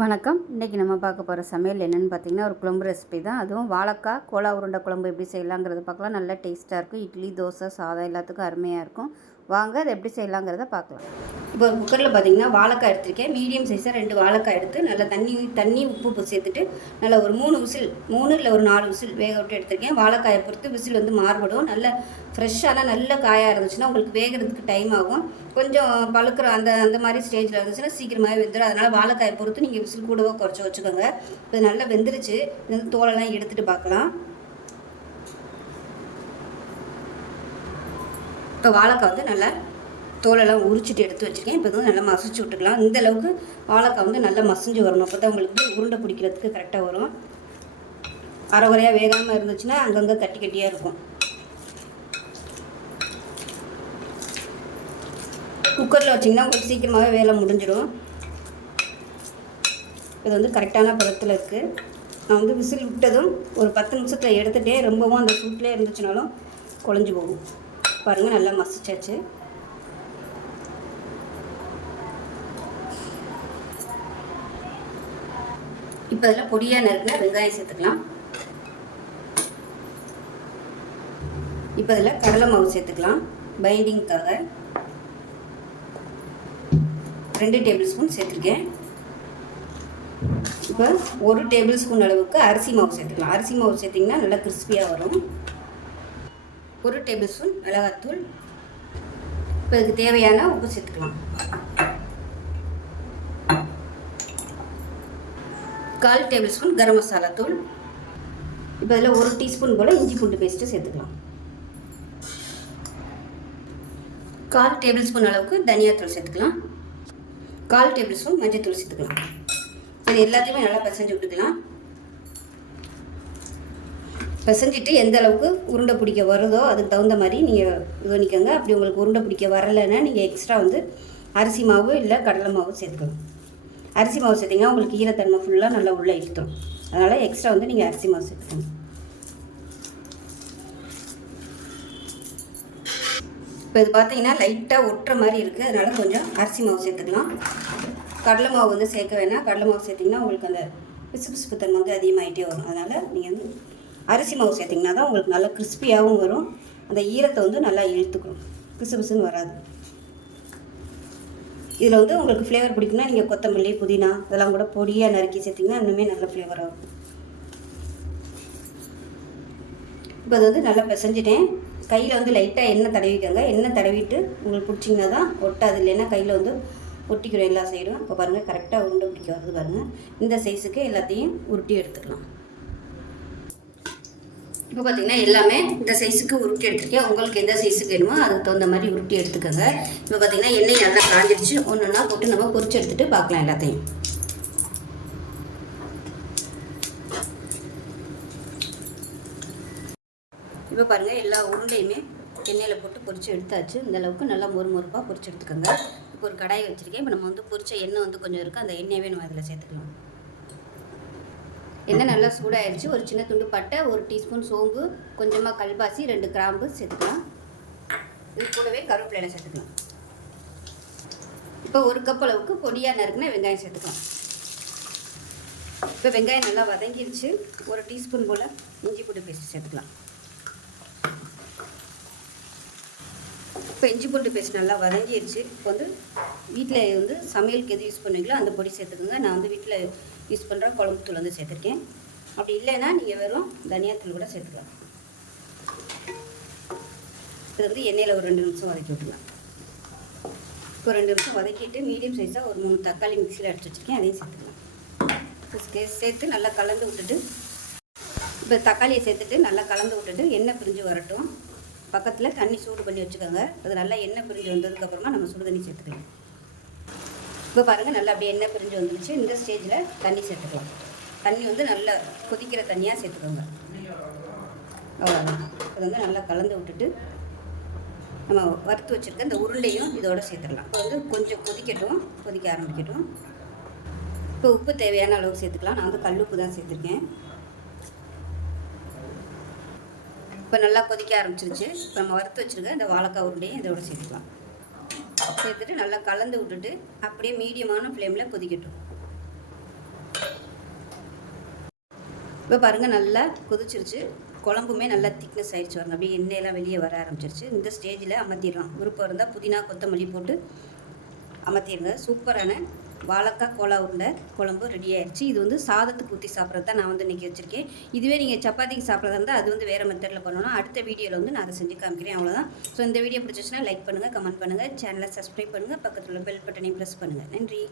வணக்கம். இன்றைக்கி நம்ம பார்க்க போகிற சமையல் என்னென்னு பார்த்தீங்கன்னா ஒரு குழம்பு ரெசிபி தான். அதுவும் வாழைக்காய் கோலா உருண்டை குழம்பு எப்படி செய்யலாங்கிறத பார்க்கலாம். நல்லா டேஸ்ட்டாக இருக்கும். இட்லி தோசை சாதம் எல்லாத்துக்கும் அருமையாக இருக்கும். வாங்க அதை எப்படி செய்யலாங்கிறத பார்க்கலாம். இப்போ குக்கரில் பார்த்தீங்கன்னா வாழைக்காய் எடுத்திருக்கேன். மீடியம் சைஸாக ரெண்டு வாழைக்காய் எடுத்து நல்லா தண்ணி தண்ணி உப்பு உப்பு சேர்த்துட்டு நல்லா ஒரு மூணு விசில் மூணு இல்லை ஒரு நாலு விசில் வேக விட்டு எடுத்திருக்கேன். வாழைக்காயை பொறுத்து விசில் வந்து மாறுபடும். நல்ல ஃப்ரெஷ்ஷான நல்ல காயாக இருந்துச்சுன்னா உங்களுக்கு வேகிறதுக்கு டைம் ஆகும். கொஞ்சம் பழுக்கிற அந்த அந்த மாதிரி ஸ்டேஜில் இருந்துச்சுன்னா சீக்கிரமாகவே வெந்துடும் அதனால் வாழைக்காயை பொறுத்து நீங்கள் விசில் கூடவோ குறைச்சி வச்சுக்கோங்க. இப்போ இது நல்லா வெந்துருச்சு. இது வந்து தோலெல்லாம் எடுத்துகிட்டு பார்க்கலாம். இப்போ வாழைக்காய் வந்து நல்லா தோலெல்லாம் உரிச்சிட்டு எடுத்து வச்சுருக்கேன். இப்போ வந்து நல்லா மசிச்சு விட்டுக்கலாம். இந்த அளவுக்கு வாழைக்காய் வந்து நல்லா மசிஞ்சு வரணும். அப்போ தான் உங்களுக்கு உருண்டை பிடிக்கிறதுக்கு கரெக்டாக வரும். அரை குறையாக வேகாமல் இருந்துச்சுன்னா அங்கங்கே கட்டி கட்டியாக இருக்கும். குக்கரில் வச்சிங்கன்னா உங்களுக்கு சீக்கிரமாகவே வேலை முடிஞ்சிடும். இது வந்து கரெக்டான பதத்தில் இருக்குது நான் வந்து விசில் விட்டதும் ஒரு பத்து நிமிஷத்தில் எடுத்துகிட்டே ரொம்பவும் அந்த சூட்லேயே இருந்துச்சுனாலும் குழஞ்சி போகும். பாருங்கள் நல்லா மசிச்சாச்சு. இப்போ அதில் பொடியாக நறுக்கின வெங்காயம் சேர்த்துக்கலாம். இப்போ அதில் கடலை மாவு சேர்த்துக்கலாம். பைண்டிங்க்காக ரெண்டு டேபிள் ஸ்பூன் சேர்த்துருக்கேன். இப்போ ஒரு டேபிள் ஸ்பூன் அளவுக்கு அரிசி மாவு சேர்த்துக்கலாம். அரிசி மாவு சேர்த்திங்கன்னா நல்லா கிறிஸ்பியாக வரும். ஒரு டேபிள் ஸ்பூன் மிளகாத்தூள். இப்போ இதுக்கு தேவையான உப்பு சேர்த்துக்கலாம். கால் டேபிள் ஸ்பூன் கரம் மசாலா தூள். இப்போ இதில் ஒரு டீஸ்பூன் போல் இஞ்சி பூண்டு பேஸ்ட்டு சேர்த்துக்கலாம். கால் டேபிள் ஸ்பூன் அளவுக்கு தனியாத்தூள் சேர்த்துக்கலாம். கால் டேபிள் ஸ்பூன் மஞ்சள் தூள் சேர்த்துக்கலாம். இது எல்லாத்தையுமே நல்லா பிசைஞ்சு விட்டுக்கலாம். பிசைஞ்சிட்டு எந்த அளவுக்கு உருண்டை பிடிக்க வருதோ அதுக்கு தகுந்த மாதிரி நீங்கள் இது பண்ணிக்கோங்க அப்படி உங்களுக்கு உருண்டை பிடிக்க வரலைன்னா நீங்கள் எக்ஸ்ட்ரா வந்து அரிசி மாவு இல்லை கடலை மாவு சேர்த்துக்கணும் அரிசி மாவு சேர்த்திங்கன்னா உங்களுக்கு ஈரத்தன்மை ஃபுல்லாக நல்லா உள்ளே இழுத்துரும். அதனால் எக்ஸ்ட்ரா வந்து நீங்கள் அரிசி மாவு சேர்த்துக்கணும் இப்போ இது பார்த்தீங்கன்னா லைட்டாக ஒட்டுற மாதிரி இருக்குது அதனால் கொஞ்சம் அரிசி மாவு சேர்த்துக்கலாம். கடலை மாவு வந்து சேர்க்க வேணாம். கடலை மாவு சேர்த்திங்கன்னா உங்களுக்கு அந்த பிசு பிசுப்பு தன்மை வந்து அதிகமாகிட்டே வரும். அதனால் நீங்கள் வந்து அரிசி மாவு சேர்த்திங்கன்னா தான் உங்களுக்கு நல்லா கிறிஸ்பியாகவும் வரும். அந்த ஈரத்தை வந்து நல்லா இழுத்துக்கணும். பிசு பிசுன்னு வராது. இதில் வந்து உங்களுக்கு ஃப்ளேவர் பிடிக்குன்னா நீங்கள் கொத்தமல்லி புதினா இதெல்லாம் கூட பொடியாக நறுக்கி சேர்த்திங்கன்னா இன்னுமே நல்ல ஃப்ளேவர் ஆகும். இப்போ அது வந்து நல்லா பிசைஞ்சிட்டேன். கையில் வந்து லைட்டாக எண்ணெய் தடவிக்கோங்க. எண்ணெய் தடவிட்டு உங்களுக்கு பிடிச்சிங்கன்னா தான் ஒட்டாது. இல்லைன்னா கையில் வந்து ஒட்டிக்கிறோம் எல்லா சைடும் இப்போ பாருங்கள் கரெக்டாக உருண்டை பிடிக்க வருது பாருங்கள் இந்த சைஸுக்கு எல்லாத்தையும் உருட்டி எடுத்துக்கலாம். இப்போ பார்த்தீங்கன்னா எல்லாமே இந்த சைஸுக்கு உருட்டி எடுத்துருக்கேன். உங்களுக்கு எந்த சைஸுக்கு வேணுமோ அதுக்கு தகுந்த மாதிரி உருட்டி எடுத்துக்கோங்க. இப்போ பார்த்தீங்கன்னா எண்ணெய் நல்லா காஞ்சிடுச்சு. ஒன்று ஒன்றா போட்டு நம்ம பொரிச்சு எடுத்துகிட்டு பார்க்கலாம் எல்லாத்தையும். இப்போ பாருங்கள் எல்லா உருண்டையுமே எண்ணெயில் போட்டு பொரித்து எடுத்தாச்சு. இந்த அளவுக்கு நல்லா மொறு மொறுப்பாக பொரிச்சு எடுத்துக்கோங்க. இப்போ ஒரு கடாய் வச்சுருக்கேன். இப்போ நம்ம வந்து பொரிச்ச எண்ணெய் வந்து கொஞ்சம் இருக்குது அந்த எண்ணெயவே நம்ம அதில் சேர்த்துக்கலாம். எண்ணெய் நல்லா சூடாயிருச்சு. ஒரு சின்ன துண்டு பட்டை ஒரு டீஸ்பூன் சோம்பு கொஞ்சமாக கல்பாசி ரெண்டு கிராம்பு சேர்த்துக்கலாம். இது கூடவே கருவேப்பிலையில சேர்த்துக்கலாம். இப்போ ஒரு கப் அளவுக்கு பொடியாக நறுக்குனா வெங்காயம் சேர்த்துக்கலாம். இப்போ வெங்காயம் நல்லா வதங்கிருச்சு. ஒரு டீஸ்பூன் போல் இஞ்சி பூண்டு பேஸ்ட் சேர்த்துக்கலாம். இப்போ இஞ்சி பூண்டு பேஸ்ட் நல்லா வதஞ்சிருச்சு இப்போ வந்து வீட்டில் வந்து சமையலுக்கு எது யூஸ் பண்ணுவீங்களோ அந்த பொடி சேர்த்துக்கோங்க. நான் வந்து வீட்டில் யூஸ் பண்ணுற குழம்பு தூள் வந்து சேர்த்துருக்கேன். அப்படி இல்லைன்னா நீங்கள் வெறும் தனியாத்தூள் கூட சேர்த்துக்கலாம். இது வந்து எண்ணெயில் ஒரு ரெண்டு நிமிஷம் வதக்கி விட்டுலாம் இப்போ ரெண்டு நிமிஷம் வதக்கிட்டு மீடியம் சைஸாக ஒரு மூணு தக்காளி மிக்சியில் அடிச்சு வச்சுருக்கேன். அதையும் சேர்த்துக்கலாம். சேர்த்து நல்லா கலந்து விட்டுட்டு இப்போ தக்காளியை சேர்த்துட்டு நல்லா கலந்து விட்டுட்டு எண்ணெய் பிரிஞ்சு வரட்டும். பக்கத்தில் தண்ணி சூடு பண்ணி வச்சுக்கோங்க. அது நல்லா எண்ணெய் பிரிஞ்சு வந்ததுக்கப்புறமா நம்ம சுடு தண்ணி சேர்த்துக்கலாம். இப்போ பாருங்கள் நல்லா அப்படியே எண்ணெய் பிரிஞ்சு வந்துருச்சு. இந்த ஸ்டேஜில் தண்ணி சேர்த்துக்கலாம். தண்ணி வந்து நல்லா கொதிக்கிற தண்ணியாக சேர்த்துக்கோங்க. அவ்வளோதான் இது வந்து நல்லா கலந்து விட்டுட்டு நம்ம வறுத்து வச்சுருக்க இந்த உருண்டையும் இதோட சேர்த்துடலாம் இப்போ வந்து கொஞ்சம் கொதிக்கட்டும் கொதிக்க ஆரம்பிக்கட்டும். இப்போ உப்பு தேவையான அளவு சேர்த்துக்கலாம். நான் வந்து கல் உப்பு தான் சேர்த்துருக்கேன். இப்போ நல்லா கொதிக்க ஆரம்பிச்சிருச்சு. இப்போ நம்ம வறுத்து வச்சுருக்க இந்த வாழைக்காய் உருண்டையும் இதோட சேர்த்துக்கலாம். சேர்த்துட்டு நல்லா கலந்து விட்டுட்டு அப்படியே மீடியமான ஃப்ளேமில் கொதிக்கட்டும். இப்போ பாருங்கள் நல்லா கொதிச்சிருச்சு. குழம்புமே நல்லா திக்னஸ் ஆகிடுச்சு வருங்க அப்படியே எண்ணெயெல்லாம் வெளியே வர ஆரம்பிச்சிருச்சு. இந்த ஸ்டேஜில் அமர்த்திடலாம். விருப்பம் இருந்தால் புதினா கொத்தமல்லி போட்டு அமர்த்திடுங்க. சூப்பரான வாழைக்காய் கோலா உருண்டை குழம்பு ரெடி ஆயிடுச்சு. இது வந்து சாதத்துக்கு ஊற்றி சாப்பிட்றது தான் நான் வந்து இன்றைக்கி வச்சுருக்கேன். இதுவே நீங்கள் சப்பாத்திக்கு சாப்பிட்றதா இருந்தால் அது வந்து வேறு மெத்தடில் பண்ணணும். அடுத்த வீடியோவில் வந்து நான் அதை செஞ்சு காமிக்கிறேன். அவ்வளோதான் ஸோ இந்த வீடியோ பிடிச்சிச்சுன்னா லைக் பண்ணுங்கள் கமெண்ட் பண்ணுங்கள் சேனலை சப்ஸ்கிரைப் பண்ணுங்கள் பக்கத்தில் பெல் பட்டனையும் ப்ரெஸ் பண்ணுங்கள் நன்றி.